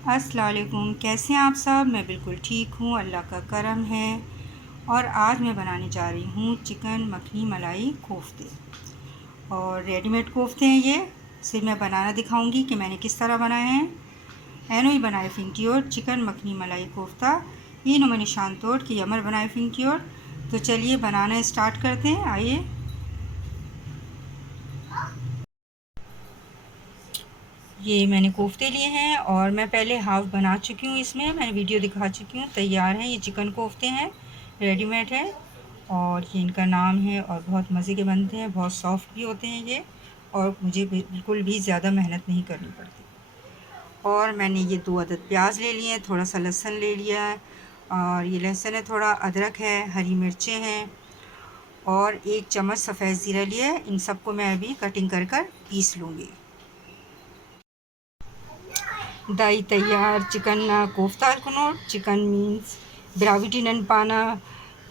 अस्सलाम वालेकुम। कैसे हैं आप सब? मैं बिल्कुल ठीक हूँ, अल्लाह का करम है। और आज मैं बनाने जा रही हूँ चिकन मखनी मलाई कोफ्ते। और रेडीमेड कोफ्ते हैं ये। इसे मैं बनाना दिखाऊंगी कि मैंने किस तरह बनाए हैं। एनो ही बनाए फिंक्योर चिकन मखनी मलाई कोफ्ता ये नो मैंने शान तोड़ कि यमर बनाए फिंक्योर। तो चलिए बनाना स्टार्ट करते हैं, आइए। ये मैंने कोफ्ते लिए हैं और मैं पहले हाफ़ बना चुकी हूँ। इसमें मैंने वीडियो दिखा चुकी हूँ, तैयार हैं। ये चिकन कोफ्ते हैं, रेडीमेड है। और ये इनका नाम है और बहुत मज़े के बनते हैं, बहुत सॉफ्ट भी होते हैं ये। और मुझे बिल्कुल भी ज़्यादा मेहनत नहीं करनी पड़ती। और मैंने ये 2 अदद प्याज ले लिए हैं, थोड़ा सा लहसुन ले लिया है। और ये लहसुन है, थोड़ा अदरक है, हरी मिर्चें हैं और 1 चम्मच सफ़ेद ज़ीरा लिया है। इन सबको मैं अभी कटिंग कर पीस लूँगी। दाई तैयार चिकन कोफ्ता कुनोट चिकन मीन्स ब्राविटी नन पाना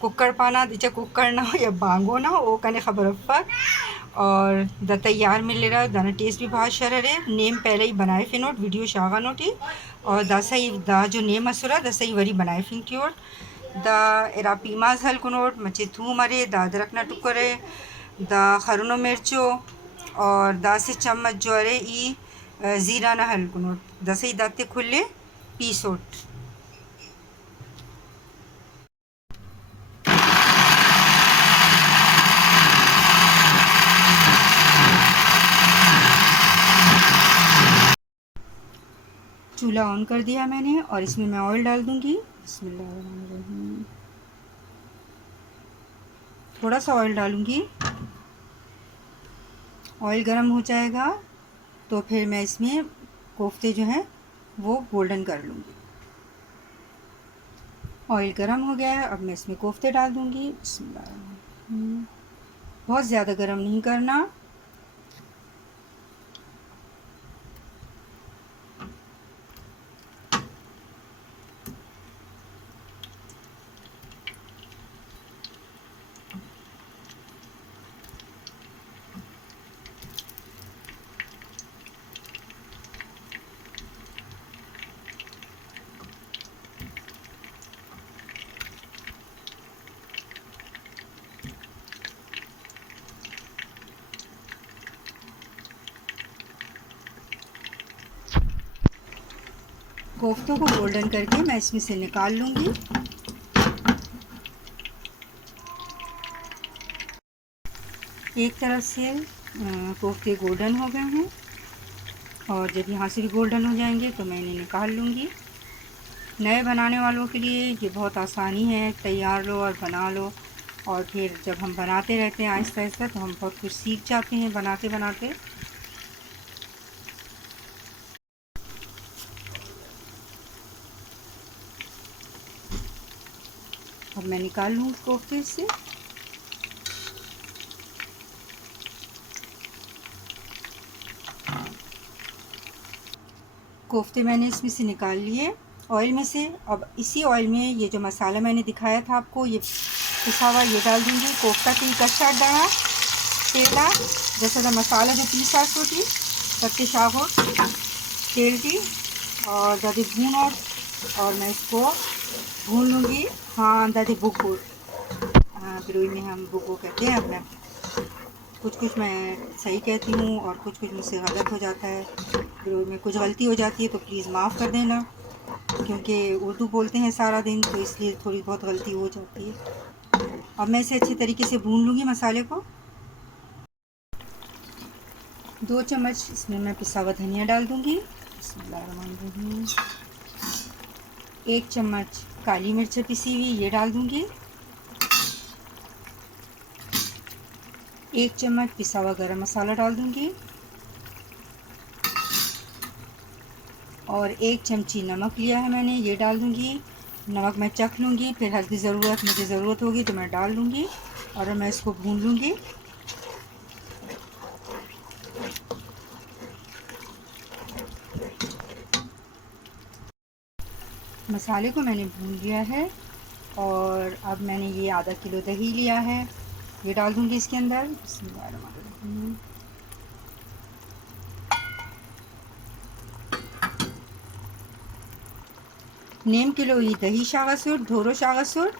कुकर पाना दिचा कुकर ना हो या बांगो ना हो कने खबर फक। और द तैयार मिल रहा दाना टेस्ट भी बहुत शरर है। नेम पहले ही बनाए फिनोट वीडियो शागा नोटी। और दसई दा जो नेम असुरा दसई वरी बनाए फिंक्योर द एरा पीमाज हल कुनोट मचे थू मरे द अदरक ना टुकरे द खरुनो मिर्चो और 10 चम्मच जो अरे ई ज़ीरा ना हल्कुनोट दसई दाते खुले पीसोट। चूल्हा ऑन कर दिया मैंने और इसमें मैं ऑयल डाल दूंगी। बिस्मिल्लाहिर्रहमानिर्रहीम। थोड़ा सा ऑयल डालूंगी। ऑयल गर्म हो जाएगा तो फिर मैं इसमें कोफ्ते जो हैं वो गोल्डन कर लूँगी। ऑयल गर्म हो गया है, अब मैं इसमें कोफ्ते डाल दूंगी। बिस्मिल्लाहिर्रहमानिर्रहीम। बहुत ज़्यादा गर्म नहीं करना। कोफ्तों को गोल्डन करके मैं इसमें से निकाल लूँगी। एक तरफ से कोफ्ते गोल्डन हो गए हैं और जब यहाँ से भी गोल्डन हो जाएंगे तो मैं इन्हें निकाल लूँगी। नए बनाने वालों के लिए ये बहुत आसानी है, तैयार लो और बना लो। और फिर जब हम बनाते रहते हैं आहिस्ता आहिस्ता तो हम बहुत कुछ सीख जाते हैं बनाते बनाते। अब मैं निकाल लूँ कोफ्ते से। कोफ्ते मैंने इसमें से निकाल लिए ऑयल में से। अब इसी ऑयल में ये जो मसाला मैंने दिखाया था आपको, ये पिसा हुआ ये डाल दूँगी। कोफ्ता की कच्चा डाला तेला जैसे द मसाला जो पीसा सोटी कच्चे शाहो तेल की और दादी भून और मैं इसको भून लूँगी। हाँ दादी बुको, हाँ बिरोई में हम बुको कहते हैं। अब मैं कुछ मैं सही कहती हूँ और कुछ मुझसे गलत हो जाता है। बिरोई में कुछ गलती हो जाती है तो प्लीज़ माफ़ कर देना, क्योंकि उर्दू बोलते हैं सारा दिन तो इसलिए थोड़ी बहुत गलती हो जाती है। अब मैं इसे अच्छे तरीके से भून लूँगी मसाले को। 2 चम्मच इसमें मैं पिसा हुआ धनिया डाल दूँगी। बिस्मिल्लाहिर्रहमानिर्रहीम। 1 चम्मच काली मिर्च पिसी हुई ये डाल दूँगी। 1 चम्मच पिसा हुआ गरम मसाला डाल दूँगी और 1 चमची नमक लिया है मैंने ये डाल दूँगी। नमक मैं चख लूँगी, फिर हल्दी मुझे ज़रूरत होगी तो मैं डाल लूँगी और मैं इसको भून लूँगी। मसाले को मैंने भून लिया है और अब मैंने ये आधा किलो दही लिया है ये डाल दूँगी इसके अंदर। बिस्मिल्लाहिर्रहमानिर्रहीम। नेम किलो ये दही शागासुर धोरो शागासुर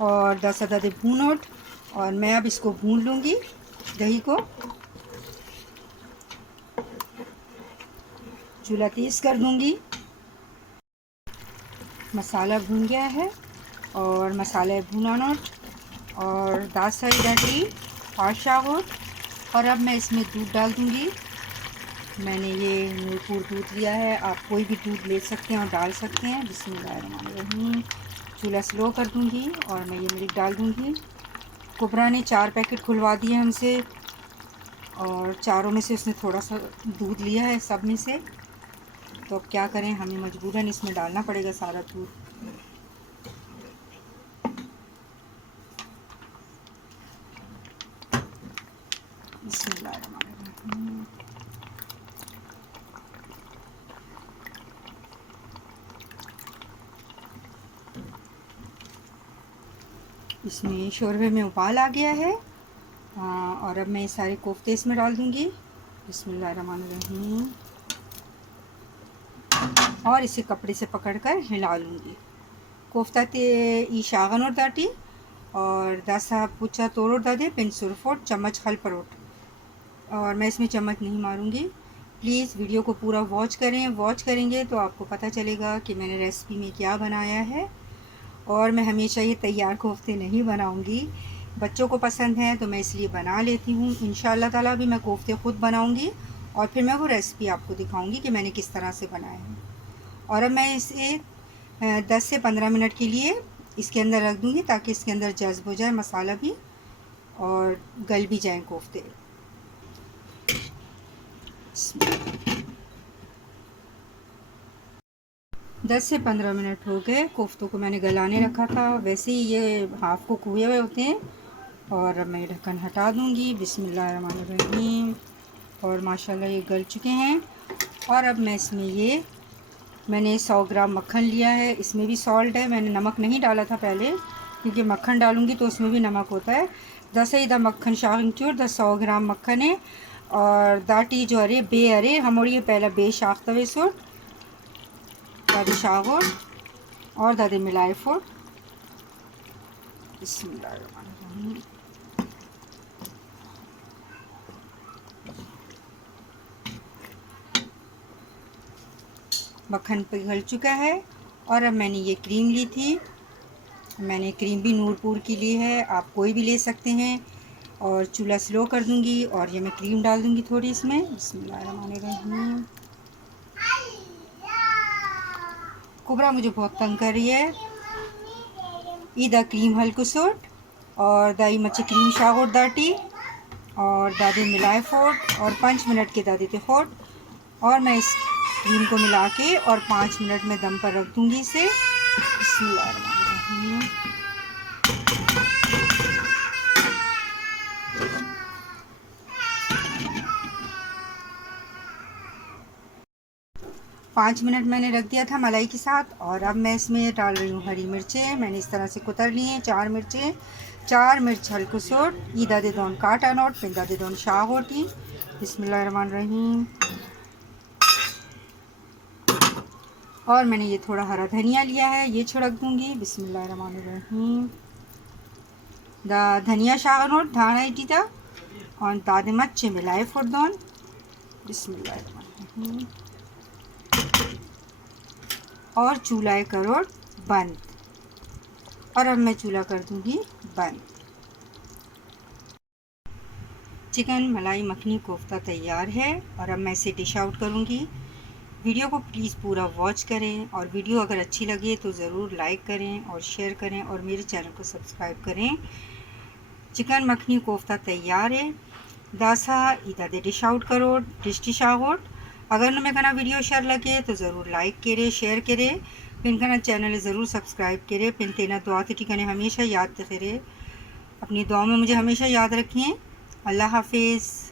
और 10 अदद भूनोट। और मैं अब इसको भून लूँगी दही को। चूल्हा तेज़ कर दूँगी। मसाला भून गया है और मसाला भुना नोट और 10 डाली 5 शागोट। और अब मैं इसमें दूध डाल दूँगी। मैंने ये नूरपुर दूध लिया है, आप कोई भी दूध ले सकते हैं और डाल सकते हैं। बिस्मिल्लाहिर्रहमानिर्रहीम। चूल्हा स्लो कर दूँगी और मैं ये मिल्क डाल दूँगी। कुबरा ने 4 पैकेट खुलवा दिए हमसे और चारों में से उसने थोड़ा सा दूध लिया है सब में से, तो अब क्या करें, हमें मजबूरन इसमें डालना पड़ेगा सारा दूध। बिस्मिल्लाहिर्रहमानिर्रहीम। इसमें शोरबे में उबाल आ गया है। और अब मैं ये सारे कोफ्ते इसमें डाल दूँगी। बिस्मिल्लाहिर्रहमानिर्रहीम। और इसे कपड़े से पकड़कर हिला लूँगी। कोफ्ता ते ई शागन और दाटी और 10 पुचा तोड़ दादे पिन सुरफोट चम्मच खल परोट। और मैं इसमें चम्मच नहीं मारूंगी। प्लीज़ वीडियो को पूरा वॉच करें। वॉच करेंगे तो आपको पता चलेगा कि मैंने रेसिपी में क्या बनाया है। और मैं हमेशा ये तैयार कोफ्ते नहीं बनाऊंगी, बच्चों को पसंद है तो मैं इसलिए बना लेती हूँ। इंशाअल्लाह ताला भी मैं कोफ्ते ख़ुद बनाऊंगी और फिर मैं वो रेसिपी आपको दिखाऊंगी कि मैंने किस तरह से बनाया है। और अब मैं इसे 10 से 15 मिनट के लिए इसके अंदर रख दूँगी ताकि इसके अंदर जज्ब हो जाए मसाला भी और गल भी जाए कोफ्ते। 10 से 15 मिनट हो गए। कोफ्तों को मैंने गलाने रखा था, वैसे ही ये हाफ़ कुक हुए हुए होते हैं। और अब मैं ढक्कन हटा दूँगी। बिस्मिल्लाहिर्रहमानिर्रहीम। और माशाल्लाह ये गल चुके हैं। और अब मैं इसमें मैंने 100 ग्राम मक्खन लिया है, इसमें भी सॉल्ट है। मैंने नमक नहीं डाला था पहले क्योंकि मक्खन डालूँगी तो उसमें भी नमक होता है। 10 इदा मक्खन शागिंचूर 100 ग्राम मक्खन है। और दाटी जो अरे बे अरे हमारी पहला बे शाख तवे सुट दादी शागोर और दादी मिलाए फुट। बिस्मिल्लाहिर्रहमानिर्रहीम। मक्खन पिघल चुका है। और अब मैंने ये क्रीम ली थी, मैंने क्रीम भी नूरपुर की ली है, आप कोई भी ले सकते हैं। और चूल्हा स्लो कर दूंगी और ये मैं क्रीम डाल दूंगी थोड़ी इसमें। बिस्मिल्लाहिर्रहमानिर्रहीम। कुबरा मुझे बहुत तंग कर रही है। ईदा क्रीम हल्को सोट और दाई मच्छी क्रीम शागोट दाटी और दादी मिलाए फोट और 5 मिनट के दादी थे फोट। और मैं इस क्रीम को मिला के और 5 मिनट में दम पर रख दूंगी इसे। बिस्मिल्लाहिर्रहमानिर्रहीम। 5 मिनट मैंने रख दिया था मलाई के साथ। और अब मैं इसमें डाल रही हूँ हरी मिर्चें, मैंने इस तरह से कुतर ली हैं 4 मिर्चें। 4 मिर्च हल्को सोट ईदा दे दोन काटा नोट पिंदा दे दोन शाह होती। बिस्मिल्लाहिर्रहमानिर्रहीम। और मैंने ये थोड़ा हरा धनिया लिया है, ये छिड़क दूंगी। बिस्मिल्लाहिर्रहमानिर्रहीम। धनिया शाह नोट धाना इटीता और दादे मच्छे मिलाए फुट दोन। बिस्मिल्लाहिर्रहमानिर्रहीम। और चूल्हा करो बंद। और अब मैं चूल्हा कर दूंगी बंद। चिकन मलाई मखनी कोफ्ता तैयार है। और अब मैं इसे डिश आउट करूंगी। वीडियो को प्लीज़ पूरा वॉच करें और वीडियो अगर अच्छी लगे तो ज़रूर लाइक करें और शेयर करें और मेरे चैनल को सब्सक्राइब करें। चिकन मखनी कोफ्ता तैयार है। दासा इदा दे डिश आउट करो डिश आउट। अगर न मैं कहना वीडियो शेयर लगे तो ज़रूर लाइक करे शेयर करे, पिन कहना चैनल ज़रूर सब्सक्राइब करे। पिन तेना दुआ थी कहने हमेशा याद करे, अपनी दुआ में मुझे हमेशा याद रखें। अल्लाह हाफिज़।